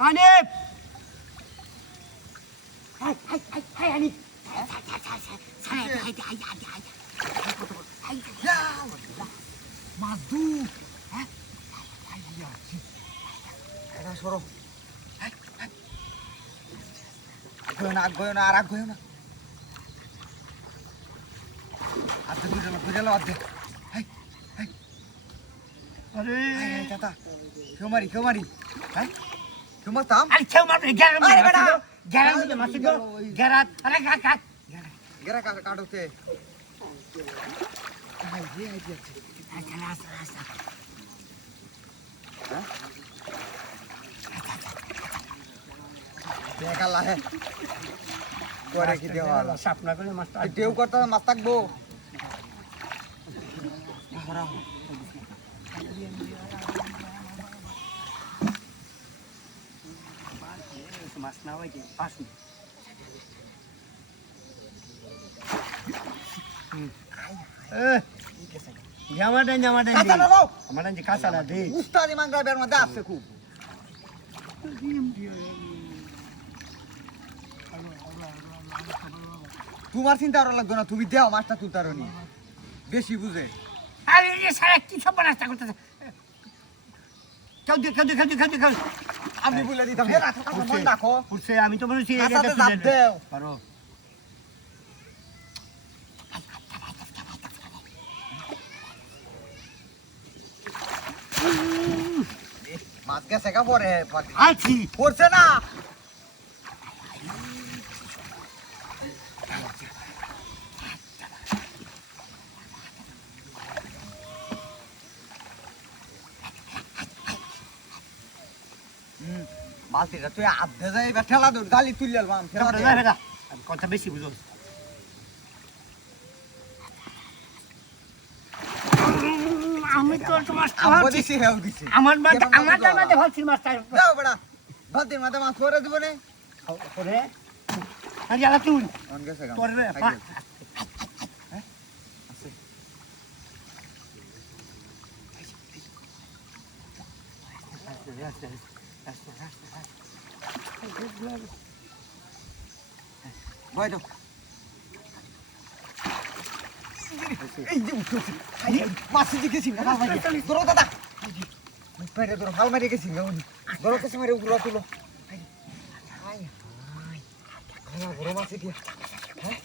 Hanif! Hai Hanif. Madu. Ayo soro. Goyo na, arak goyo na. Adde gujalo adde. Hai. Are. Hai tata. Kyo mari. Hai. Kyo matam? Ari kyo mari garam. Are bada. Garam de masigo. Garat. Are kak. Gara kadote. Hai ye. Hai kalas. Hah? Dia kalah he. Kore ki dewa. Sapna kore mas. Dew korta mas takbo. Mas nawa ki pas. Jamadan. Amadan ji kasala de. Ustadi manggal ber mada আছে খুব। তোমার চিন্তা করা লাগবে না, তুমি দেও মাছটা তুলতারনি। বেশি বুঝে। আরে এই সারা কি সব নাস্তা করতেছে। কেউ। আমি বলে দিতাম হে রাত মন রাখো। পুরছে আমি তো বলেছি এই আচ্ছা দাও দেও। পারো। মাছ কে সেকা পড়ে পাটি। আছি পড়ছে না। বালতিটা তুই আধে যাই বা ঠেলা দৌড় গালি তুললে বাম ঠেলা দে। আমি কথা বেশি বুঝো। আমি তো তোমার আমবো দিছি হেও দিছি। আমার মাঝে ভালছি মাছটা। যাও বড়া। বালতির মাঝে মাছ করে দিব নে। করে আরে আলা তুই অন গেছে গাম। তোর রে বয় দাও। এই যে উঠছে। মাছ দিকেছি না ভাই। ধরো দাদা। পেটে ধরো হাল মারি গেছি না উনি। ধরো কাছে মারি উড়া তুলো। হাই। খায়া বড় মাছ কি? হ্যাঁ?